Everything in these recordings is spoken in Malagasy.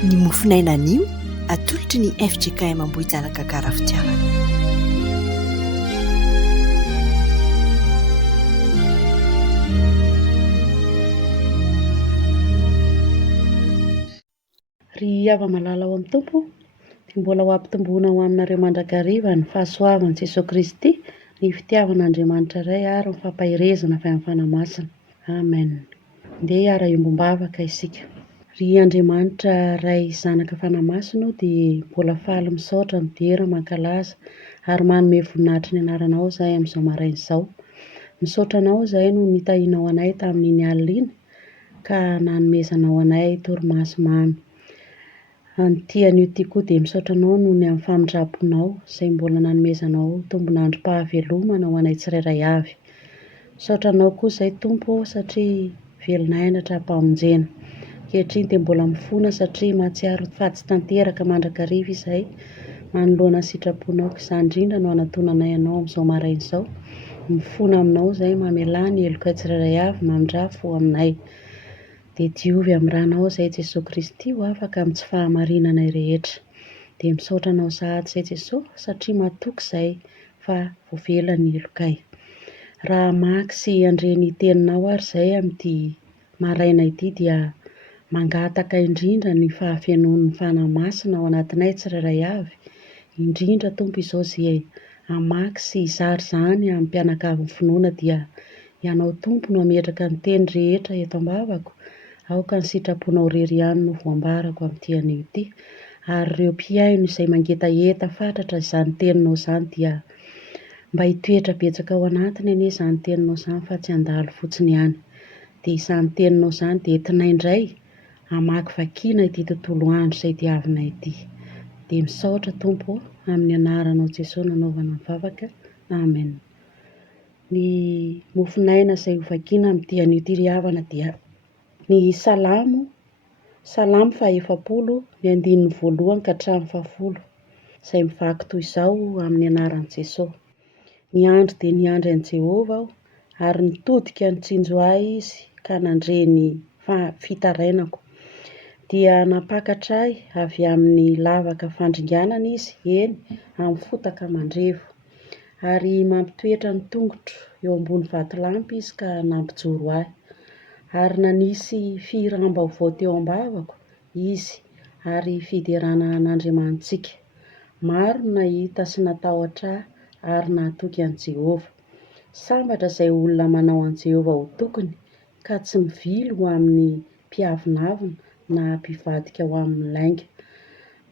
Ny mofinaina anio atolotry ny FJKM Ambohijalaka Karafitiavana. Ry hava-malala ao amin'ny tompo dia mbola ho ampitomboana ho aminareo mandrakariva ny fahasoavan'i Jesosy Kristy, ny fitiavan'Andriamanitra iray ary ny fampahirezana avy amin'ny fanamasina. Amen. Ndeha hiara-iombom-bavaka isika. Ry Andriamanitra Ray Zanaka Fanamasina dia mbola faly misaotra midera mankalaza ary manome voninahitra ny anaranao izahay amin'izao maraina izao. Misaotra anao izahay no nitahinao anay tamin'iny alina iny ka nanomezanao anay torimaso mamy. An'ity anio ity koa dia misaotra anao noho ny amin'ny famindraponao izay mbola nanomezanao tombonandrom-pahavelomana ho anay tsirairay avy. Misaotra anao koa izay Tompo satria velonay hatrampamonjena. Ankehitriny dia mbola mifona satria mahatsiaro fady tsy tanteraka mandrakariva izahay manoloana ny sitraponao. Izany indrindra no anatonanay anao amin'izao maraina izao. Mifona aminao izahay mamelany heloka tsirairay avy mamindrafo aminay. Dia diovy amin'ny ranao izahay Jesosy Kristy ho afaka amin'ny tsy fahamarinanay rehetra. Dia misaotra anao sahady izay Jesosy satria mahatoky izahay fa voavelany helokay. Raha maky sy handreny teninao ary izahay amin'ity maraina ity dia mangataka indrindra ny fahafenoan'ny fanamasina ao anatinay tsirairay avy. Indrindra Tompo izao izay hamaky sy hizara izany amin'ny mpianakavin'ny finoana dia ianao Tompo no hametraka ny teny rehetra eto am-bavako. Aoka ny sitraponao irery ihany no voambarako amin'ity anio ity. Ary ireo mpiaino izay mangetaeta fatratra izany teninao izany dia mba hitoetra betsaka ao anatiny anie izany teninao izany fa tsy handalo fotsiny ihany. Dia izany teninao izany dia entinay indray hamaky vakiana ity tontolo andro izay diavinay ity. Dia misaotra Tompo amin'ny anaranao Jesosy nanaovana ny vavaka. Amen. Ny mofinaina izay ho vakiana amin'ity anio ity ry havana dia ny salamo faha-efapolo ny andininy voalohany ka hatramin'ny fahafolo izay mivaky toy izao amin'ny anaran'i Jesosy. Ny andro dia ny andro an'i Jehovah aho ary nitodika nitsinjo ahy izy ka nandre ny fitarainako. Dia napakatra ahy avy amin'ny lavaka fandringanana izy, eny, amin'ny fotaka mandrevo. Ary mampitoetra ny tongotro eo ambony vatolampy izy ka nampijoro ahy. Ary nanisy firam-baovao teo am-bavako izy ary fiderana an'Andriamantsika. Maro no nahita sy natahotra ahy ary nahatoky an'i Jehovah. Sambatra izay olona manao an'i Jehovah ho tokony ka tsy mivily ho amin'ny mpiavonavina na mpivadika ho amin'ny lainga.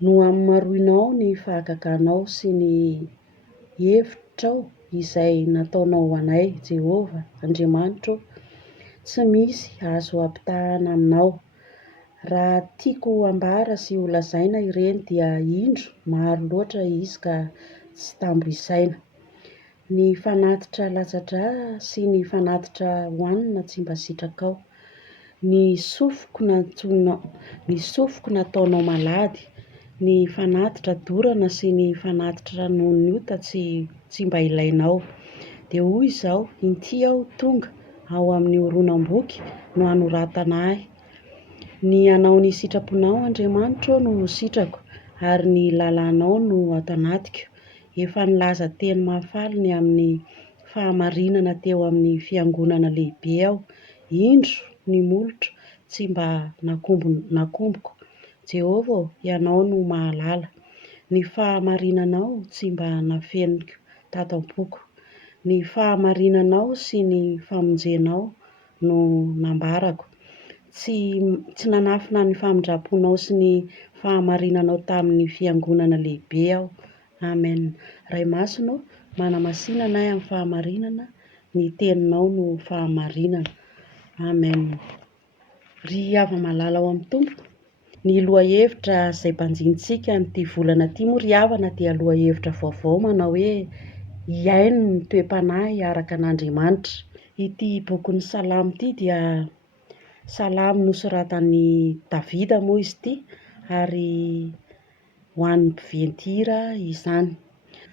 No hamaroinao ny fahagaganao sy ny hevitrao izay nataonao ho anay Jehovah Andriamanitra. Tsy misy azo ampitahana aminao. Raha tiako ambara sy holazaina ireny dia indro maro loatra izy ka tsy tambo isaina. Ny fanatitra latsa-drà sy ny fanatitra hohanina tsy mba sitraka ao. Ny sofiko nataonao malady. Ny fanatitra dorana sy ny fanatitra nonota tsy mba ilainao. Dia hoy izao, inty aho tonga ao amin'ny horonam-boky no hanoratana ahy. Ny hanao ny sitraponao Andriamanitra no sitrako ary ny lalànao no ato anatiko. Efa nilaza teny mahafaly ny amin'ny fahamarinana teo amin'ny fiangonana lehibe aho. Indro ny molotro tsy mba nakomboko. Jehovah, ianao no mahalala. Ny fahamarinanao tsy mba nafeniko tato am-poko. Ny fahamarinanao sy ny famonjenao no nambarako. Tsy nanafina ny famindraponao sy ny fahamarinanao tamin'ny fiangonana lehibe aho. Amen. Ray masina, manamasinana ahy amin'ny fahamarinana, ny teninao no fahamarinana. Amen. Ry hava-malala ao amin'ny Tompo, ny lohahevitra izay mbanjintsika amin'ity volana ity moa ry havana dia lohahevitra vaovao manao hoe hiaino ny toe-panahy araka an'Andriamanitra. Ity bokin'ny salamo ity dia salamo nosoratan'i Davida moa izy ity ary ho an'ny mpiventy-hira izany.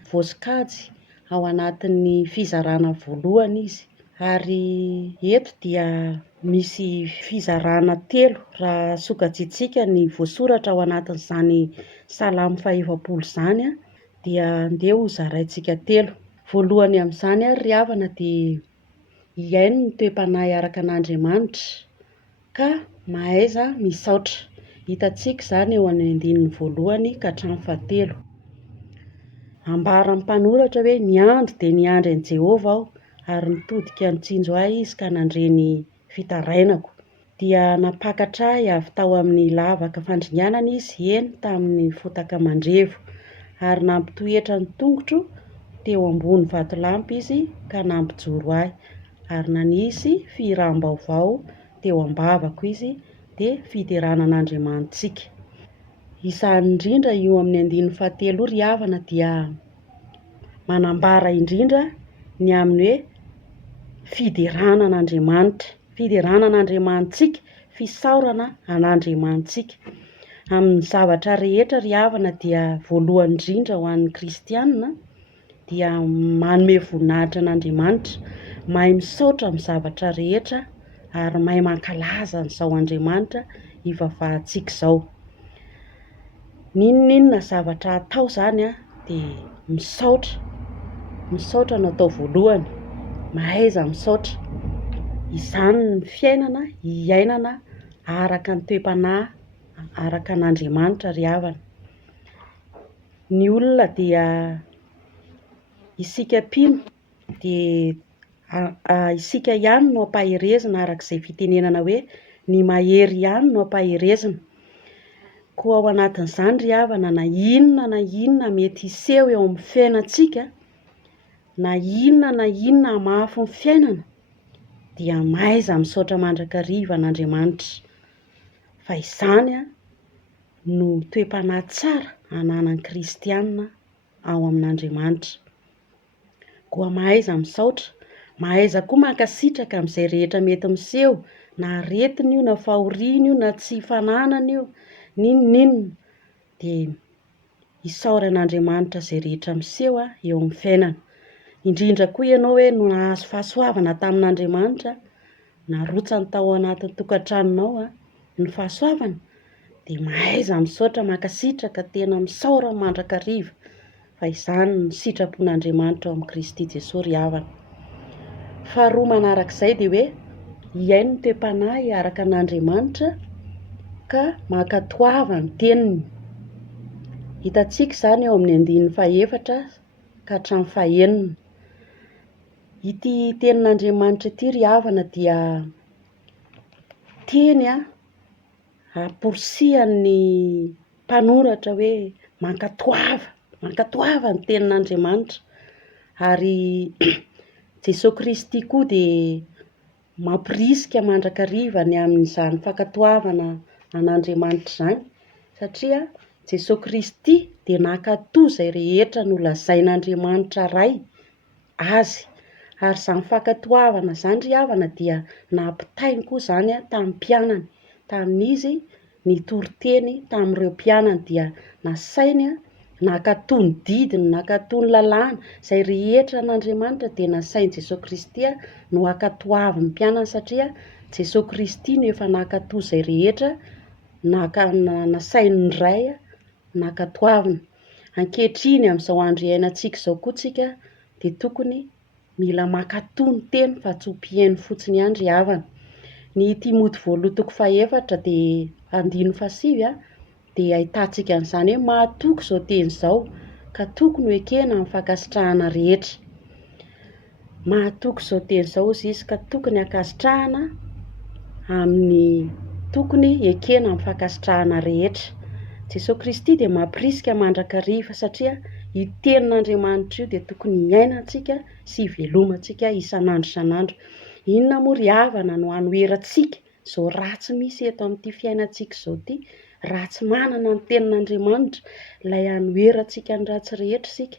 Voasokajy ao anatin'ny fizarana voalohany izy Ary eto dia misy fizarana telo raha sokajiantsika ny voasoratra ao anatin'izany salamo fahevam-polo izany dia andeha ho zaraintsika telo. Voalohany amin'izany ry havana dia iaino ny toe-panahy araka an'Andriamanitra ka mahaiza misaotra. Hitantsika izany eo amin'ny andininy voalohany ka hatramin'ny fahatelo. Ambaran'ny mpanoratra hoe ny andro dia ny andro an'i Jehova aho ary nitodika nitsinjo ahy izy ka nandre ny fitarainako. Dia napakatra ahy avy tao amin'ny lavaka fandringanana izy eny tamin'ny fotaka mandrevo ary nampitoetra ny tongotro teo ambony vatolampy izy ka nampijoro ahy ary nanisy firam-baovao teo am-bavako izy dia fiderana an'Andriamanitsika. Izany indrindra io amin'ny andininy fahatelo ry havana dia manambara indrindra ny amin'ny hoe fiderana an'Andriamanitra, fiderana an'Andriamanitsika, fisaorana an'Andriamanitsika amin'ny zavatra rehetra ry havana dia voalohany indrindra ho an'ny kristianina dia manome voninahitra an'Andriamanitra, mahay misaotra amin'ny zavatra rehetra ary mahay mankalaza an'izao Andriamanitra ivavahantsika izao. N'inon'inona zavatra atao izany dia misaotra no atao voalohany, mahaiza misaotra. Izany ny fiainana hiainana araka ny toe-panahy araka an'Andriamanitra ry havana. Ny olona dia isika mpino dia isika ihany no ampaherezina arak'izay fitenenana hoe ny mahery ihany no ampaherezina. Koa ao anatin'izany ry havana na inona mety hiseho eo amin'ny fiainantsika, na inona hamafy ny fiainana dia mahaiza misaotra mandrakariva an'Andriamanitra. Fa izany no toe-panahy tsara ananan'ny kristianina ao amin'Andriamanitra. Koa mahaiza misaotra, mahaiza koa mankasitraka amin'izay rehetra mety miseho, na aretina io, na fahoriana io, na tsy fananana io, n'inon'inona dia hisaory an'Andriamanitra izay rehetra miseho eo amin'ny fiainana. Indrindra koa ianao hoe no nahazo fahasoavana tamin'Andriamanitra, narotsany tao anatin'ny tokantranonao ny fahasoavana, dia mahaiza misaotra mankasitraka tena misaora mandrakariva. Fa izany ny sitrapon'Andriamanitra ao amin'ny Kristy Jesosy ry havana. Faharoa manarak'izay dia hoe iaino ny toe-panahy araka an'Andriamanitra ka mankatoava ny teniny. Hitantsika izany eo amin'ny andininy fahaefatra ka hatramin'ny fahaenina. Ity tenin'Andriamanitra ity ry havana dia teny aporisihan'ny mpanoratra hoe mankatoava ny tenin'Andriamanitra. Ary Jesosy Kristy koa dia mampirisika mandrakariva ny amin'izany fankatoavana an'Andriamanitra izany, satria Jesosy Kristy dia nankatoa izay rehetra nolazain'Andriamanitra ray azy. Ary izany fankatoavana izany ry havana dia nampitainy koa izany tamin'ny mpianany, tamin'izy nitory-teny tamin'ireo mpianany dia nasainy nankatoa ny didiny, nankatoa ny lalàna, izay rehetra an'Andriamanitra dia nasainy Jesosy Kristy no hankatoavy ny mpianany, satria Jesosy Kristy no efa nankatoa izay rehetra nasainy ny ray nankatoavina. Ankehitriny amin'izao andro iainantsika izao koa tsika dia tokony mila mankatoa ny teny fa tsy ho mpihaino fotsiny ihany ry havana. Ny Timoty voalohany toko fahaefatra dia andininy fahasivy dia ahitantsika an'izany hoe mahatoky izao teny izao ka tokony ho ekena amin'ny fankasitrahana rehetra. Mahatoky izao teny izao izy ka tokony hankasitrahana amin'ny tokony ekena amin'ny fankasitrahana rehetra. Jesosy Kristy dia mampirisika mandrakariva satria io tenin'Andriamanitra io dia tokony hiainantsika sy hivelomantsika isan'andro isan'andro. Inona moa ry havana no hanoerantsika izao ratsy misy eto amin'ity fiainantsika izao ity, ratsy manana ny tenin'Andriamanitra, ilay hanoerantsika ny ratsy rehetra isika.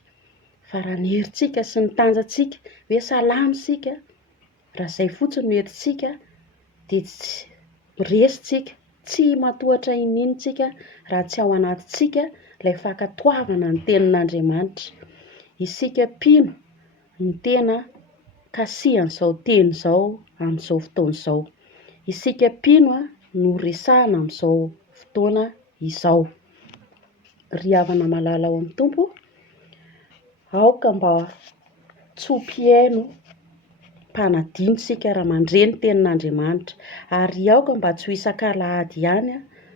Fa raha ny herintsika sy ny tanjantsika hoe salama isika, raha izay fotsiny no herintsika dia tsy resitsika, tsy matohatra inintsika raha tsy ao anatintsika ilay fankatoavana ny tenin'Andriamanitra. Isika mpino no tena kasihan'izao teny izao amin'izao fotoana izao. Isika mpino no resahana amin'izao fotoana izao. Ry havana malala ao amin'ny Tompo, aoka mba tsy ho mpihaino mpanadino isika raha mandreny tenin'Andriamanitra, ary aoka mba tsy ho isan-kalahady ihany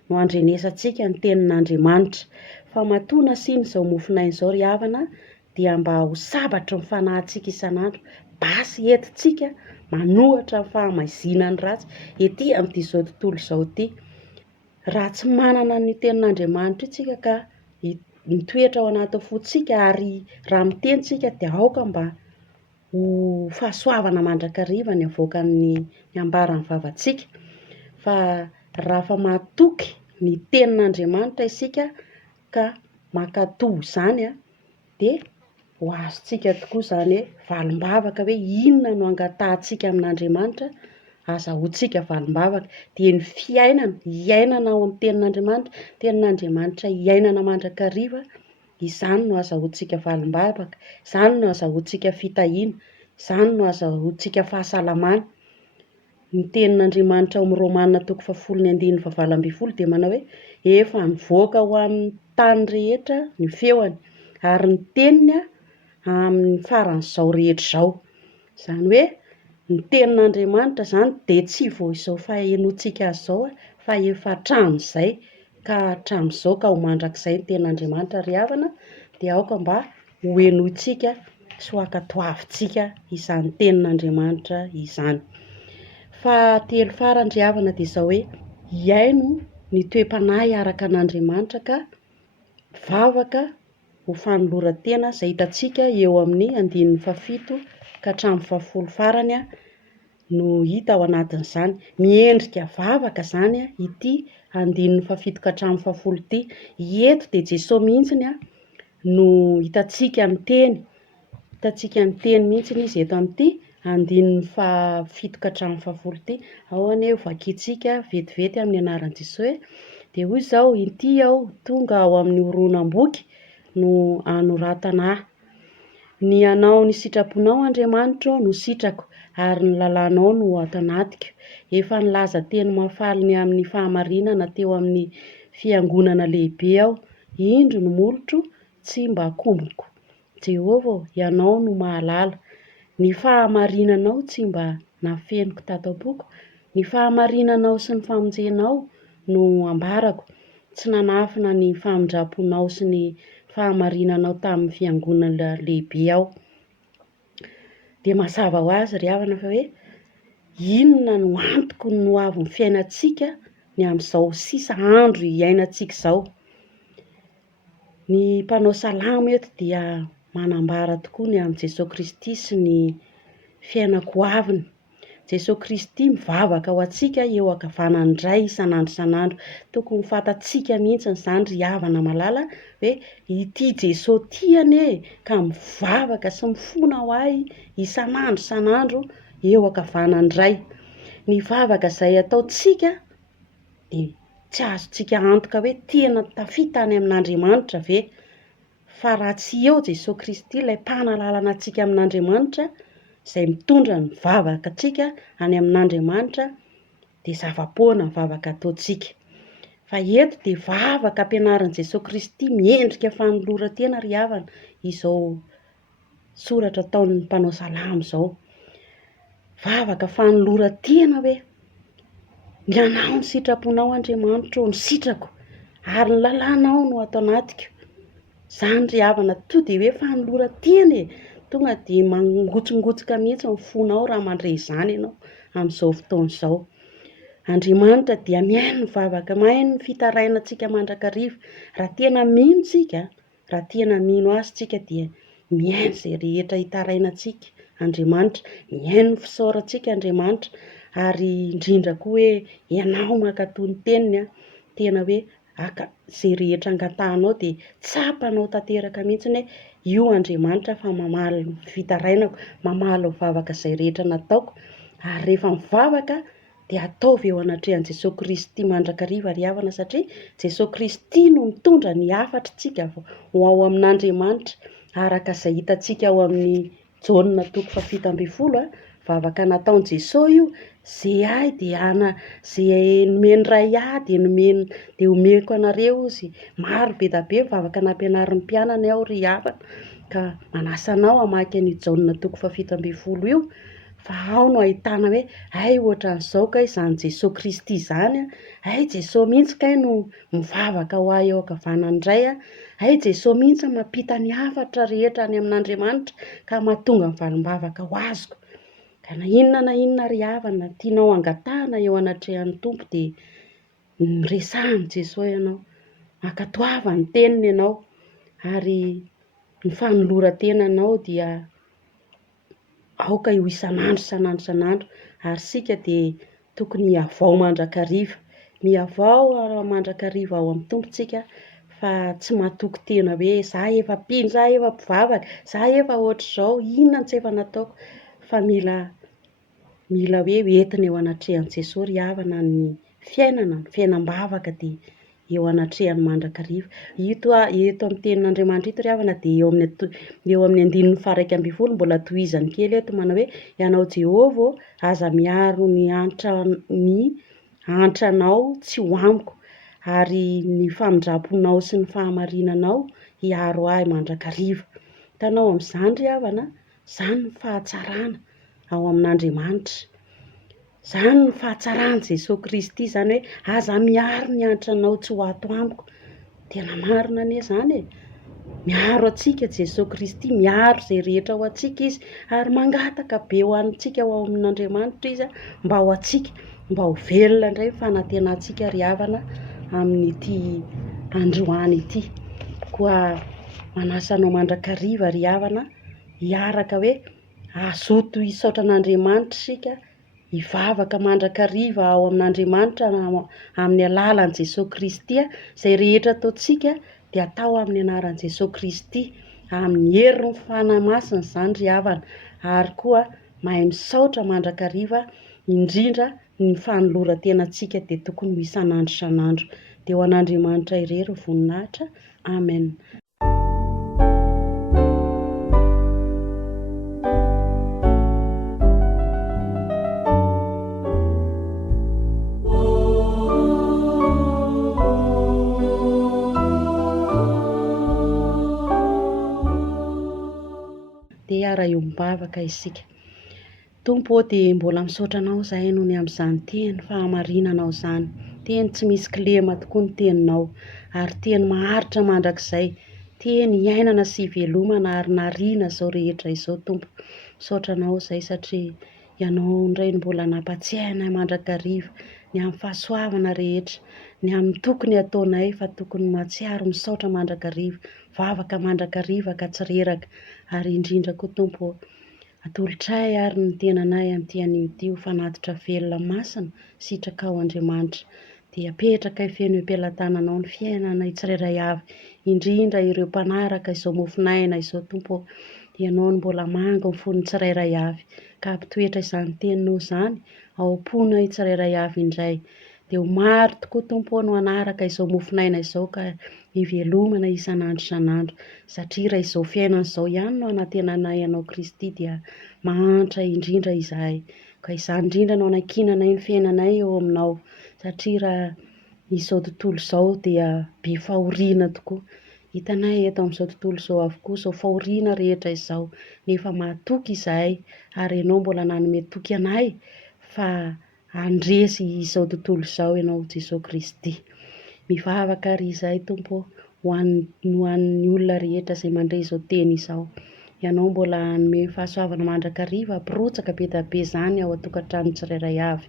no andrenesantsika ny tenin'Andriamanitra. Fa matoa nasiana izao mofinainy izao ry havana dia mba ho sabatry ny fanahintsika isan'andro. Basy entintsika manohatra ny fahamaizina ny ratsy ety amin'izao tontolo izao ity. Raha tsy manana ny tenin'Andriamanitra isika ka mitoetra ao anaty fontsika, ary raha mitenitsika dia aoka mba ho fahasoavana mandrakariva ny avoakan'ny ambaran'ny vavantsika. Fa raha fa mahatoky ny tenin'Andriamanitra isika ka mankatoy izany dia ho azontsika tokoa izany hoe valim-bavaka, hoe inona no angatantsika amin'Andriamanitra, azahoantsika valim-bavaka. Dia ny fiainana, hiainana ao amin'ny tenin'Andriamanitra, tenin'Andriamanitra hiainana mandrakariva, izany no azahoantsika valim-bavaka, izany no azahoantsika fitahiana, izany no azahoantsika fahasalamana. Ny tenin'Andriamanitra ao amin'ny Romanina 10:20 dia manao hoe efa nivoaka ho amin'ny tany rehetra ny feony, ary ny teniny amin'ny faran'izao rehetra izao. Izany hoe ny tenin'Andriamanitra izany dia tsy vao izao fahenoantsika azy izao fa efa hatramin'izay, ka hatramin'izao ka ho mandrakizay ny tenin'Andriamanitra ry havana, dia aoka mba ho henointsika sy ho ankatoavintsika izany tenin'Andriamanitra izany. Fahatelo farany ry havana dia izao hoe hiaino ny toe-panahy araka an'Andriamanitra, ka vavaka ho fanoloran-tena izay hitantsika eo amin'ny 17 ka hatramin'ny 10 farany no hita ao anatin'izany. Miendrika vavaka izany ity 17 ka hatramin'ny 10 ity. Eto dia Jesosy mihitsiny no hitantsika miteny, hitantsika miteny mihitsiny izy eto amin'ity 17 ka hatramin'ny 10 ity. Ao anie vakiantsika vetivety amin'ny anaran'i Jesosy dia hoy izao: inty aho tonga ao amin'ny horonam-boky no anoratana ahy. Ny anao ny sitraponao Andriamanitra no sitrako, ary ny lalànao no ato anatiko. Efa nilaza teny mafaliny amin'ny fahamarinana teo amin'ny fiangonana lehibe aho. Indro no molotro tsy mba akomboko. Jehovah, ianao no mahalala. Ny fahamarinanao tsy mba nafenoko tato am-poko. Ny fahamarinanao sy ny famonjenao no ambarako. Tsy nanafina ny famindraponao sy ny fahamarinanao tamin'ny fiangonana lehibe aho. Dia mazava ho azy ry havana fa hoe inona no antoko no avy ny fiainantsika ny amin'izao sisa andro hiainantsika izao. Ny mpanao salamo eto dia manambara tokoa ny amin'i Jesosy Kristy sy ny fiainako aviny. Jesosy Kristy mivavaka ho antsika eo ankavanany indray isan'andro isan'andro. Tokony fantatsika mihitsy izany ry havana malala hoe ity Jesosy ity anie ka mivavaka sy mifona ho ahy isan'andro isan'andro eo ankavanany indray. Ny vavaka izay ataontsika dia tsy azontsika antoka hoe tena tafita any amin'Andriamanitra ve. Fa raha tsy eo Jesosy Kristy ilay mpanalalana antsika amin'Andriamanitra, izay mitondra ny vavaka antsika any amin'Andriamanitra, dia zava-poana ny vavaka ataontsika. Fa eto dia vavaka ampianaran'i Jesosy Kristy miendrika fanoloran-tena ry havana, izao soratra ataon'ny mpanao salamo izao. Vavaka fanoloran-tena hoe ny anao ny sitraponao Andriamanitra no sitrako, ary ny lalànao no ato anatiko. Izany ry havana to dia hoe fanoloran-tena e. Tonga dia mangotsongotsika mihitsy ny fonao raha mandray izany ianao amin'izao fotoana izao. Andriamanitra dia mihaino ny vavaka, mahaino ny fitarainantsika mandrakariva. Raha tena mino tsika, raha tena mino azy tsika dia mihaino izay rehetra hitarainantsika Andriamanitra, mihaino ny fisaorantsika Andriamanitra, ary indrindra koa hoe ianao mankatoy ny teniny, tena hoe izay rehetra angatanao dia tsapanao tanteraka mihitsy hoe io Andriamanitra fa mamaly ny fitarainako, mamaly ny vavaka izay rehetra nataoko. Ary rehefa mivavaka dia ataovy eo anatrehan'i Jesosy Kristy mandrakariva ry havana, satria Jesosy Kristy no mitondra ny hafatritsika ho ao amin'Andriamanitra, araka izay hitantsika ao amin'ny Jauna toko fa 7 vavaka nataon'i Jesosy io, zay ahy zay nomeny ray ahy de omeko anareo izy. Maro be da be mivavaka nampianarin'ny mpianany aho ry havana, ka manasa anao hamaky an'io Jauna toko fa 7 io, fa ao no ahitana hoe ay ohatran'izao kay izany Jesosy Kristy zany ay Jesosy mihitsy kay no mivavaka ho ahy eo ankavanana indray ay Jesosy mihitsy mampita ny hafatra rehetra any amin'Andriamanitra ka mahatonga ny valimbavaka ho azoko. Ka na inona ry havana tianao angatahana eo anatrehan'ny Tompo dia resahany Jesosy ianao, mankatoava ny teniny ianao, ary ny fanoloran-tenanao dia aoka io isan'andro, ary sika dia tokony hiavao mandrakariva. Mihavao mandrakariva ao amin'ny Tompontsika fa tsy mahatoky tena hoe za efa mpino, za efa mpivavaka, za efa ohatr'izao, inona tsy efa nataoko, fa mila hoe entina eo anatrehan'i Jesosy ry havana ny fiainam-bavaka dia eo anatrehany mandrakariva. Eto amin'ny tenin'Andriamanitra ito ry havana dia eo amin'ny 1:12 mbola tohizany kely eto manao hoe ianao Jehovah aza miaro ny antranao tsy ho amiko, ary ny famindraponao sy ny fahamarinanao hiaro ahy mandrakariva. Hitanao amin'izany ry havana, izany ny fahatsarana ao amin'Andriamanitra, izany ny fahatsarany Jesosy Kristy izany hoe aza miaro ny antranao tsy ho ato amiko. Tena marina anie izany e, miaro antsika Jesosy Kristy, miaro izay rehetra ho antsika izy, ary mangataka be ho antsika ao amin'Andriamanitra izy mba ho antsika, mba ho velona indray fanantenantsika ry havana amin'ity androany ity. Koa manasa anao mandrakariva ry havana, hiaraka hoe azoto hisaotra an'Andriamanitra isika, hivavaka mandrakariva ao amin'Andriamanitra amin'ny alalan'i Jesosy Kristy, izay rehetra ataontsika dia atao amin'ny anaran'i Jesosy Kristy, amin'ny heriny fanamasina izany ry havana, ary koa mahay misaotra mandrakariva, indrindra ny fanoloran-tenantsika dia tokony ho isan'andro. Dia ho an'Andriamanitra irery voninahitra. Amen. Dia ara-iombavaka isika. Tompo dia mbola misaotra anao zahay noho ny amin'izany teny fahamarinanao izany, teny tsy misy kilema tokoa ny teninao, ary teny maharitra mandrakizay, teny hiainana sy hivelomana ary nariana izao rehetra izao Tompo. Misaotra anao izay satria ianao indray mbola nampatsiahy anay mandrakariva ny amin'ny fahasoavana rehetra, ny amin'ny tokony ataonay fa tokony mahatsiaro misaotra mandrakariva, vavaka mandrakariva ka tsy reraka, ary indrindra koa Tompo atolotray ary ny tenanay amin'ity anio fanatitra velona masina sitraka ao Andriamanitra, dia apetraka feno am-pelantananao ny fiainanay tsirairay avy, indrindra ireo mpanaraka izao mofinaina izao Tompo, ianao no mbola manga ny fon'ny tsirairay avy, ka ampitoetra izany teninao izany ao am-ponay tsirairay avy indray, dia ho maro tokoa Tompo no anaraka izao mofinaina izao ka hivelomana isan'andro, satria raha izao fiainana izao ihany no anantenanay anao Kristy dia mahantra indrindra izahay, ka izany indrindra no anankinanay ny fiainanay eo aminao, satria raha izao tontolo izao dia be fahoriana tokoa. Hitanay eto amin'izao tontolo izao avokoa, izao fahoriana rehetra izao, nefa mahatoky izahay, ary ianao mbola nanome toky anay fa handresy izao tontolo izao ianao Jesosy Kristy. Mivavaka ary izahay Tompo ho an'ny olona rehetra izay mandray izao teny izao. Ianao mbola hanome fahasoavana mandrakariva, hampirotsaka be da be izany ao an-tokantrano tsirairay avy,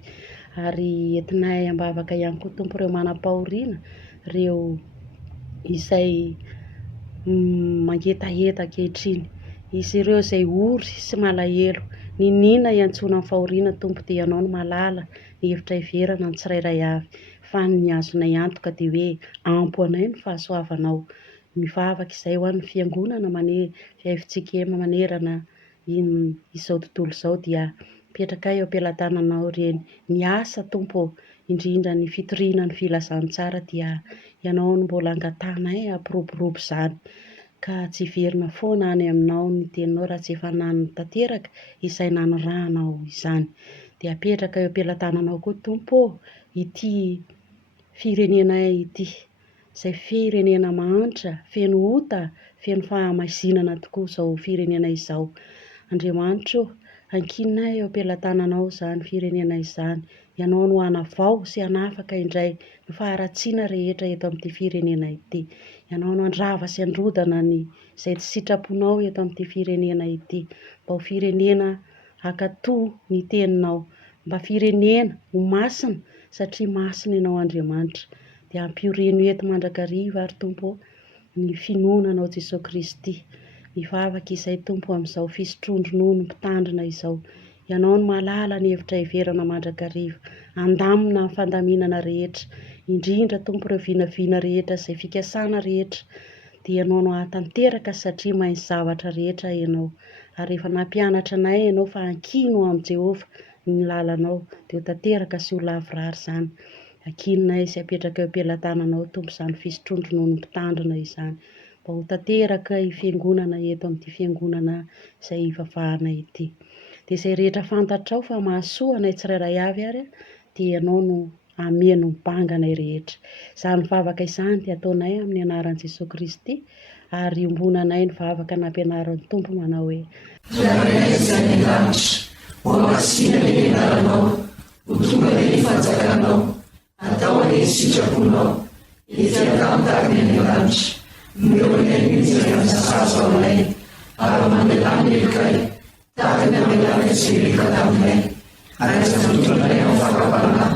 ary entinay ambavaka ihany koa Tompo ireo manam-pahoriana, ireo izay mangetaheta ankehitriny, izy ireo izay ory sy malahelo, ninona iantsona amin'ny fahoriana Tompo dia ianao no malala ny hevitra hiverana ny tsirairay avy, fa ny azonay antoka dia hoe ampo anay ny fahasoavanao. Mivavaka izay ho an'ny fiangonana FJKM manerana izao tontolo izao dia petraka eo am-pelantananao ireny ny asa Tompo, indrindra ny fitoriana ny filazantsara dia ianao no mbola angatahnay hampiroborobo izany. ka tsy verina foana any aminao ny teninao raha tsy efa nanony tanteraka izay nanorahanao izany. Dia apetraka eo am-pelantananao koa Tompo ity firenena ity, izay firenena mahantra, feno ota, feno fahamasinana tokoa izao firenena izao. Andriamanitra ankinay eo am-pelantananao izany firenena izany. Ianao no hanavao sy hanafaka indray ny faharatsiana rehetra eto amin'ity firenena ity. Ianao no handrava sy handrodana ny izay tsy sitraponao eto amin'ity firenena ity. Mba ho firenena ankatoa ny teninao, mba firenena ho masina satria masina ianao Andriamanitra. Dia ampioreno eto mandrakariva ary Tompo ny finoananao Jesosy Kristy, mivavaka izay Tompo amin'izao fisotrondronono mpitandrina izao. Ianao no mahalala ny hevitra hiverana mandrakariva, andamina ny fandaminana rehetra, indrindra Tompo ireo vinavina rehetra izay fikasana rehetra, dia ianao no hatanteraka satria mahay zavatra rehetra ianao. Ary rehefa nampianatra anay ianao fa hankino amin'ny Jehova ny lalanao, dia ho tanteraka sy ho lavorary izany. Ankinonay sy apetraka eo am-pelantananao Tompo izany fisotrondronono mpitandrina izany, mba ho tanteraka i fiangonana eto amin'ity fiangonana izay ivavahana ity. Dia izay rehetra fantatrao fa mahasoa anay tsirairay avy ary, dia ianao no ameno banganay rehetra. Izany vavaka izany dia ataonay amin'ny anaran'i Jesosy Kristy, ary ombonanay ny vavaka nampianaran'ny Tompo manao hoe: Rainay izay ny lanitra, ho amasina ny anaranao, ho tonga ny fanjakanao, atao any sitraponao, itiakamtany ny lanitra, mionay mizay amin'sazo aminay, ary mandelany elokay, tahaka ny amelany izay taminay, ary azatotranay amin'ny fakapana,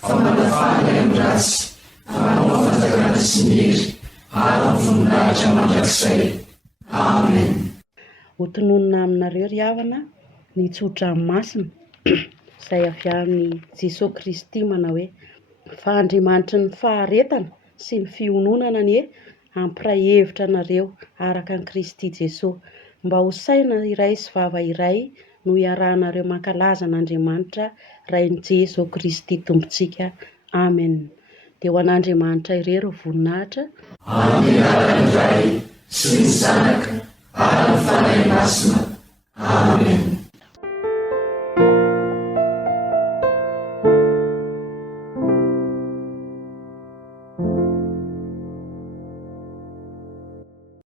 fa manafahanay amin'ny ratsy, manao fanjakana sy mihery, ary amin'ny voninahitra mandrakizay. Amen. Ho tononona aminareo ry havana ny tsodranomasina izay avy amin'ny Jesosy Kristy manao hoe: fa Andriamanitra ny faharetana sy ny fiononana ny hampiray hevitra anareo araka ny Kristy Jesosy, mba ho saina iray sy vava iray no iarahanareo mankalaza an'Andriamanitra rain'i Jesosy Kristy Tompontsika. Amen. Dia ho an'Andriamanitra irery voninahitra, amin'ny aran'ny Ray sy ny Zanaka ary ny Fanahy Masina. Amen.